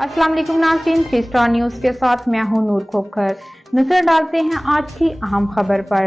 अस्सलाम वालेकुम नाज़रीन, 3 स्टार न्यूज़ के साथ मैं हूं नूर खोखर। नजर डालते हैं आज की अहम खबर पर।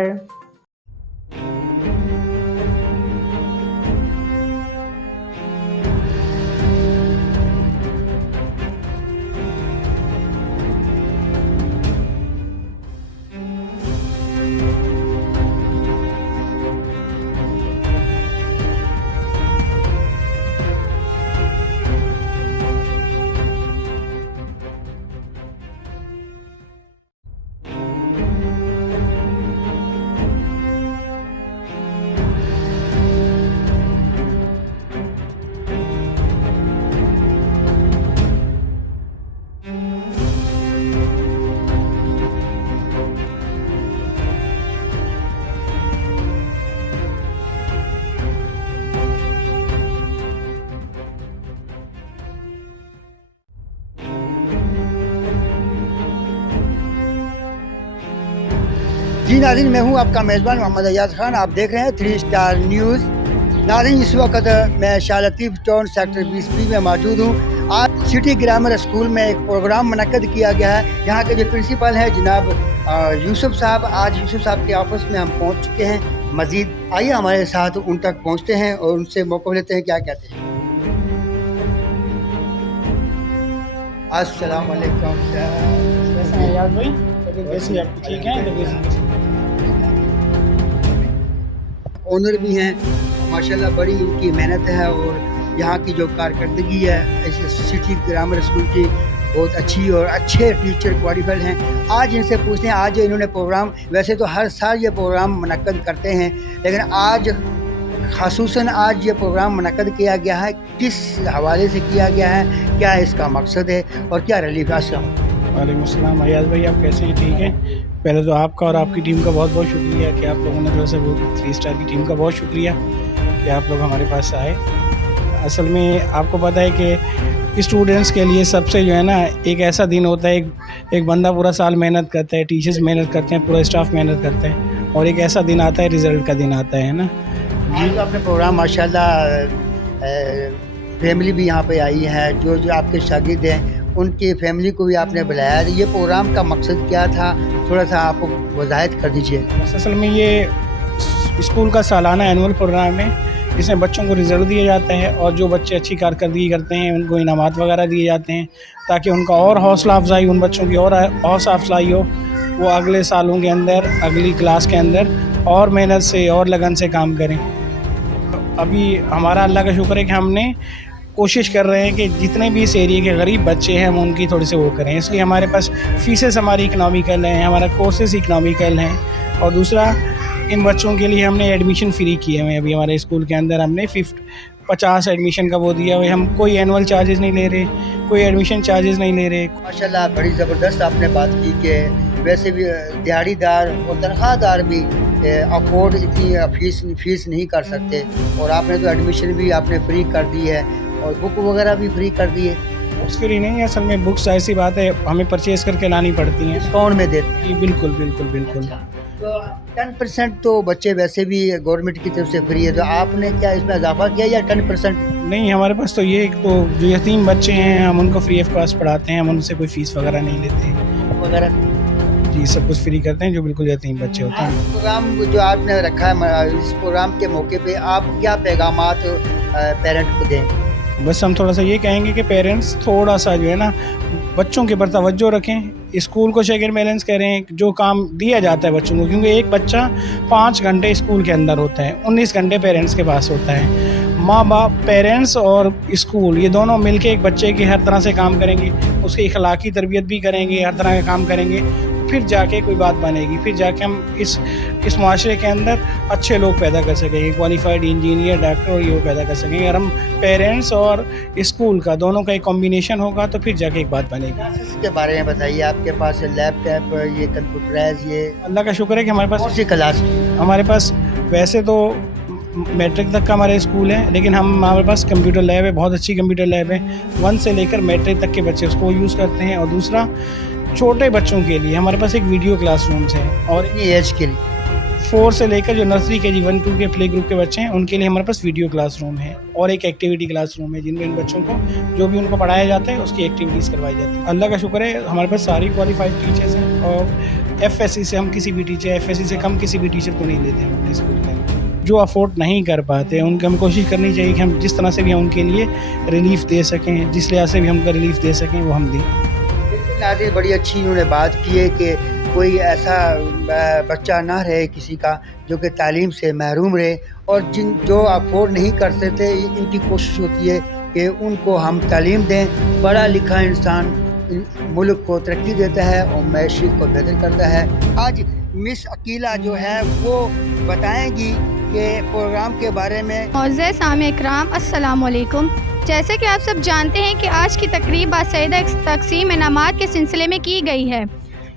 जी नाज़रीन, मैं हूं आपका मेज़बान मोहम्मद अयाज खान। आप देख रहे हैं 3 स्टार न्यूज़। नाज़रीन, इस वक्त मैं Shah Latif town sector 20B में मौजूद हूं। आज सिटी ग्रामर स्कूल में एक प्रोग्राम मुनक्कद किया गया है। यहाँ के जो प्रिंसिपल हैं जनाब यूसुफ साहब, आज यूसुफ साहब के ऑफिस में हम पहुँच चुके हैं। मज़ीद आइए हमारे साथ उन तक पहुँचते हैं और उनसे मौक़िफ़ लेते हैं क्या कहते हैं। अस्सलाम वालेकुम भाई, कैसी आप ठीक हैं? ओनर भी हैं, माशाल्लाह बड़ी इनकी मेहनत है और यहाँ की जो कारकर्दगी है ऐसे सिटी ग्रामर स्कूल की बहुत अच्छी और अच्छे टीचर क्वालिफाइड हैं। आज इनसे पूछते हैं, आज इन्होंने प्रोग्राम, वैसे तो हर साल ये प्रोग्राम मुनक्कद करते हैं लेकिन आज ख़ासूसन आज ये प्रोग्राम मुनक्कद किया गया है, किस हवाले से किया गया है, क्या इसका मकसद है और क्या रिलीफ है। वालेकुम अस्सलाम अयाज भाई, आप कैसे हैं? ठीक हैं। पहले तो आपका और आपकी टीम का बहुत बहुत शुक्रिया कि आप लोगों ने जो है वो 3 स्टार की टीम का बहुत शुक्रिया कि आप लोग हमारे पास आए। असल में आपको पता है कि स्टूडेंट्स के लिए सबसे जो है ना एक ऐसा दिन होता है, एक बंदा पूरा साल मेहनत करता है, टीचर्स मेहनत करते हैं, पूरा स्टाफ मेहनत करता है और एक ऐसा दिन आता है, रिज़ल्ट का दिन आता है ना। जी, आपने प्रोग्राम माशाल्लाह फैमिली भी यहाँ पे आई है, जो आपके शागिर्द हैं उनकी फैमिली को भी आपने बुलाया। ये प्रोग्राम का मकसद क्या था, थोड़ा सा आप वज़ाहत कर दीजिए। असल में ये स्कूल का सालाना एनुअल प्रोग्राम है जिसमें बच्चों को रिज़ल्ट दिया जाता है और जो बच्चे अच्छी कारकर्दगी करते हैं उनको इनामात वगैरह दिए जाते हैं ताकि उनका और हौसला अफजाई, उन बच्चों की और हौसला अफजाई हो, वो अगले सालों के अंदर, अगली क्लास के अंदर और मेहनत से और लगन से काम करें। अभी हमारा अल्लाह का शुक्र है कि हमने कोशिश कर रहे हैं कि जितने भी इस एरिया के गरीब बच्चे हैं हम उनकी थोड़ी से वो करें, इसलिए हमारे पास फीसेस हमारी इकनॉमिकल हैं, हमारा कोर्सेज इकनॉमिकल हैं और दूसरा इन बच्चों के लिए हमने एडमिशन फ्री किए हुए हैं। अभी हमारे स्कूल के अंदर हमने 50 एडमिशन का वो दिया हुआ है। हम कोई एनुअल चार्जेस नहीं ले रहे, कोई एडमिशन चार्जेस नहीं ले रहे। माशाल्लाह बड़ी ज़बरदस्त आपने बात की कि वैसे भी दिहाड़ीदार और तनख्वाहदार भी अफोर्ड इतनी फ़ीस नहीं कर सकते और आपने तो एडमिशन भी आपने फ्री कर दी है और बुक वगैरह भी फ्री कर दी है। बुक्स फ्री नहीं है, असल में बुक्स ऐसी बात है हमें परचेज़ करके लानी पड़ती हैं। डिस्काउंट में देते हैं? जी बिल्कुल बिल्कुल बिल्कुल। तो 10% तो बच्चे वैसे भी गवर्नमेंट की तरफ से फ्री है, तो आपने क्या इसमें इजाफा किया या 10%? नहीं, हमारे पास तो ये एक तो जो यतीम बच्चे हैं हम उनको फ्री ऑफ कॉस्ट पढ़ाते हैं, हम उनसे कोई फ़ीस वगैरह नहीं लेते वगैरह जी, सब कुछ फ्री करते हैं जो बिल्कुल यतीम बच्चे होते हैं। प्रोग्राम जो आपने रखा है, इस प्रोग्राम के मौके पे आप क्या पैगामात पेरेंट को दें? बस हम थोड़ा सा ये कहेंगे कि पेरेंट्स थोड़ा सा जो है ना बच्चों के पर तवज्जो रखें, स्कूल को चेक एंड बैलेंस करें, जो काम दिया जाता है बच्चों को, क्योंकि एक बच्चा 5 घंटे स्कूल के अंदर होता है, 19 घंटे पेरेंट्स के पास होता है। माँ बाप, पेरेंट्स और स्कूल ये दोनों मिलके एक बच्चे की हर तरह से काम करेंगे, उसकी इखलाकी तरबियत भी करेंगे, हर तरह का काम करेंगे, फिर जाके कोई बात बनेगी, फिर जाके हम इस माशरे के अंदर अच्छे लोग पैदा कर सकेंगे, क्वालिफाइड इंजीनियर, डॉक्टर और ये पैदा कर सकेंगे। अगर हम पेरेंट्स और स्कूल का दोनों का एक कॉम्बिनेशन होगा तो फिर जाके एक बात बनेगी। इसके बारे में बताइए, आपके पास लैपटॉप, ये कंप्यूटराइज, ये अल्लाह का शुक्र है कि हमारे पास कौन सी क्लास? हमारे पास वैसे तो मैट्रिक तक का हमारा स्कूल है लेकिन हमारे पास कंप्यूटर लैब है, बहुत अच्छी कंप्यूटर लैब है, 1 से लेकर मैट्रिक तक के बच्चे उसको यूज़ करते हैं। और दूसरा छोटे बच्चों के लिए हमारे पास एक वीडियो क्लासरूम्स हैं और इतनी एज के लिए 4 से लेकर जो नर्सरी के जी 1 2 के प्ले ग्रुप के बच्चे हैं उनके लिए हमारे पास वीडियो क्लासरूम है और एक एक्टिविटी क्लासरूम है जिनमें इन बच्चों को जो भी उनको पढ़ाया जाता है उसकी एक्टिविटीज़ करवाई जाती है। अल्लाह का शुक्र है हमारे पास सारी क्वालिफाइड टीचर्स हैं और FSC से हम किसी भी टीचर FSC से कम किसी भी टीचर को नहीं लेते हैं अपने स्कूल के अंदर। जो अफोर्ड नहीं कर पाते उनकी हम कोशिश करनी चाहिए कि हम जिस तरह से भी हम उनके लिए रिलीफ़ दे सकें, जिस लिहाज से भी हमको रिलीफ़ दे सकें वो हम दें। नाज़िर बड़ी अच्छी उन्होंने बात की है कि कोई ऐसा बच्चा ना रहे किसी का जो कि तालीम से महरूम रहे और जो अफोर्ड नहीं कर सकते इनकी कोशिश होती है कि उनको हम तालीम दें। पढ़ा लिखा इंसान मुल्क को तरक्की देता है और मैशियत को बेहतर करता है। आज मिस अकीला जो है वो बताएंगी कि प्रोग्राम के बारे में। मोअज़्ज़ज़ सामे इकराम, अस्सलाम वालेकुम। जैसे कि आप सब जानते हैं कि आज की तकरीब बाकायदा तक़सीम इनामात के सिलसिले में की गई है।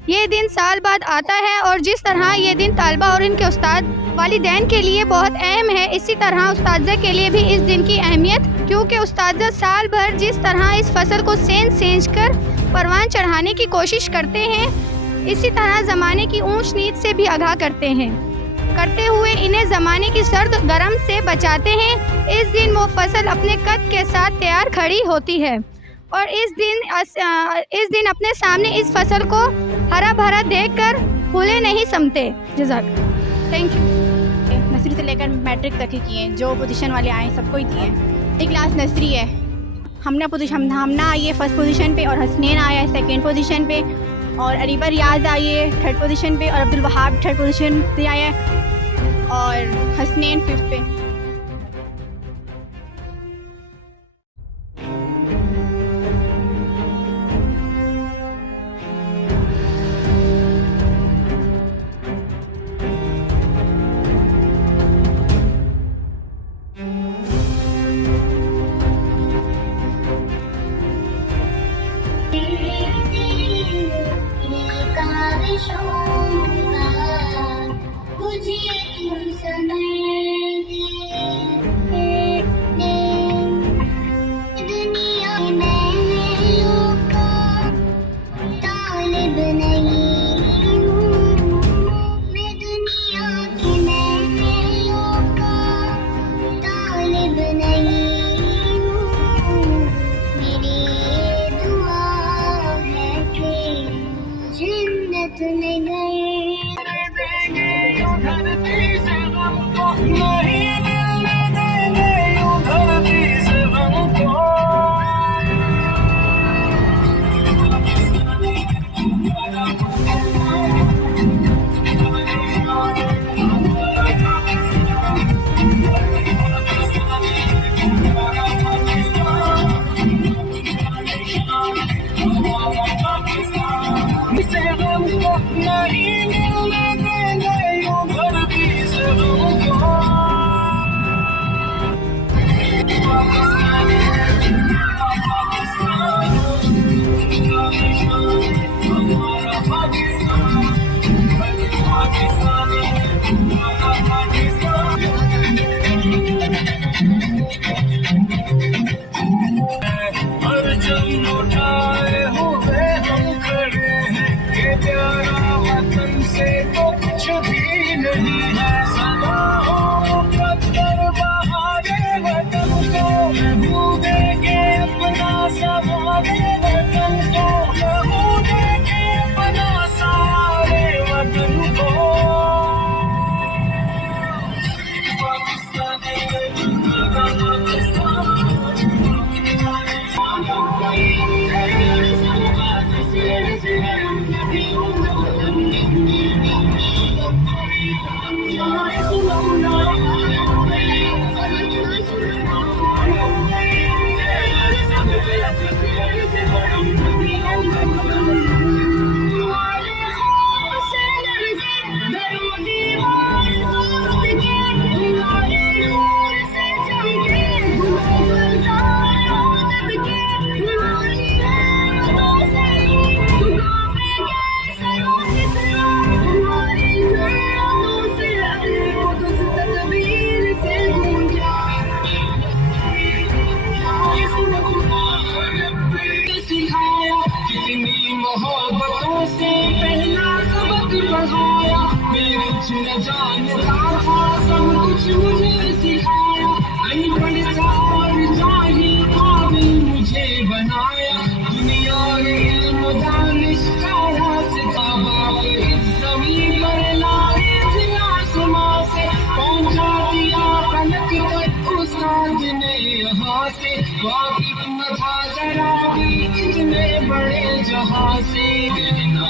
ये दिन साल बाद आता है और जिस तरह ये दिन तालबा और इनके उस्ताद वालिदैन के लिए बहुत अहम है, इसी तरह उस्ताज़ा के लिए भी इस दिन की अहमियत, क्योंकि उस्ताज़ा साल भर जिस तरह इस फसल को सेंच कर परवान चढ़ाने की कोशिश करते हैं, इसी तरह ज़माने की ऊंच नीच से भी आगाह करते हुए इन्हें ज़माने की सर्द गर्म से बचाते हैं। इस दिन वो फसल अपने कद के साथ तैयार खड़ी होती है और इस दिन अपने सामने इस फसल को हरा भरा देखकर फूले नहीं समते। जज़ाक, थैंक यू। नर्सरी से लेकर मैट्रिक तक ही किए, जो पोजीशन वाले आए सबको ही दिए। एक क्लास नर्सरी है, हमना आई है फर्स्ट पोजीशन पे और हसनैन आया है सेकंड पोजीशन पे और अरीबा रियाज आई है थर्ड पोजीशन पे और अब्दुल वहाब थर्ड पोजीशन पे आया है और हसनैन फिफ्थ पे। पता था सब कुछ मुझे सिखाया, अनपढ़ था और जाहिल था भी मुझे बनाया, दुनिया ने इल्म दानिश का रास्ता बाप इस ज़मीन पर लाए थे आसमां से, पहुंचा दिया फलक तक उस्ताद ने यहाँ से, वाकिफ न था जरा भी इतने बड़े जहां से, कहना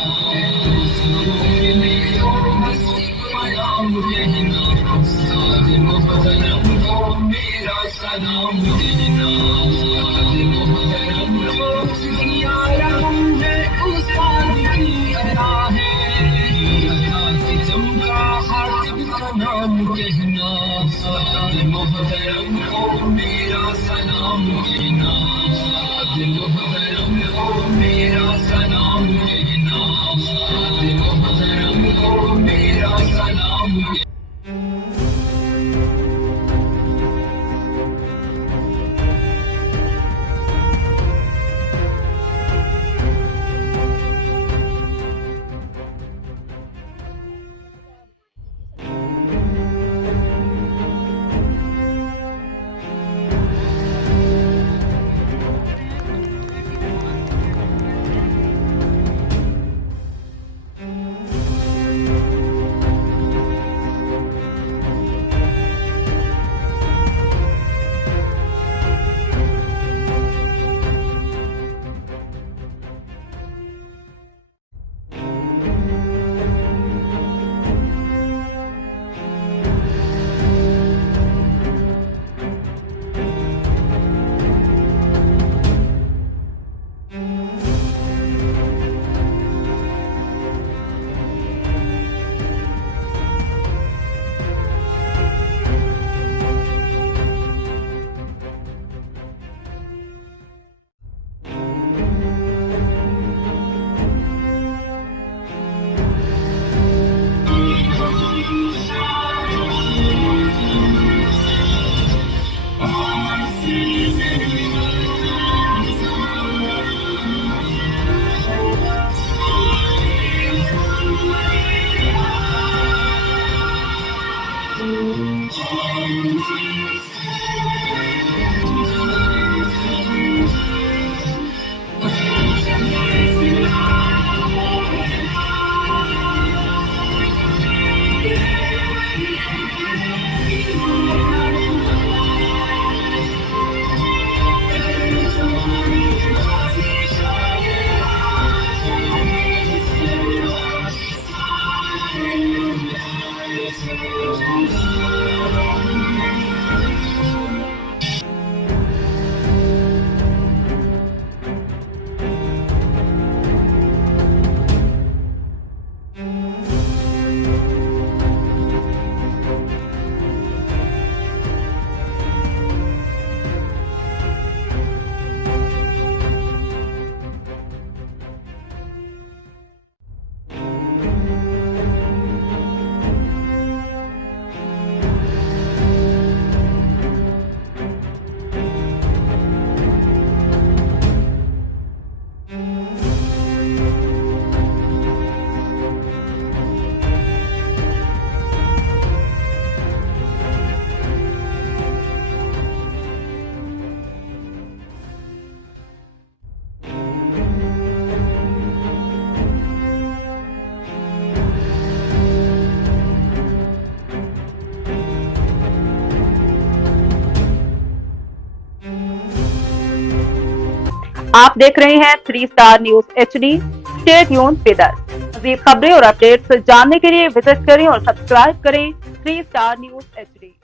सलाम कहना, सारे मोहतरम को मेरा सलाम कहना, सारे मोहतरम को दुनिया रकम है उस्ताद की अदा है, अदा से चमका हातिब का नाम कहना, सारे मोहतरम को मेरा सलाम कहना, सारे मोहतरम को मेरा सलाम कहना, सारे मोहतरम को मेरा सलाम कहना। आप देख रहे हैं 3 star news HD। Stay tuned with us. मज़ीद खबरें और अपडेट्स जानने के लिए विजिट करें और सब्सक्राइब करें 3 स्टार न्यूज HD।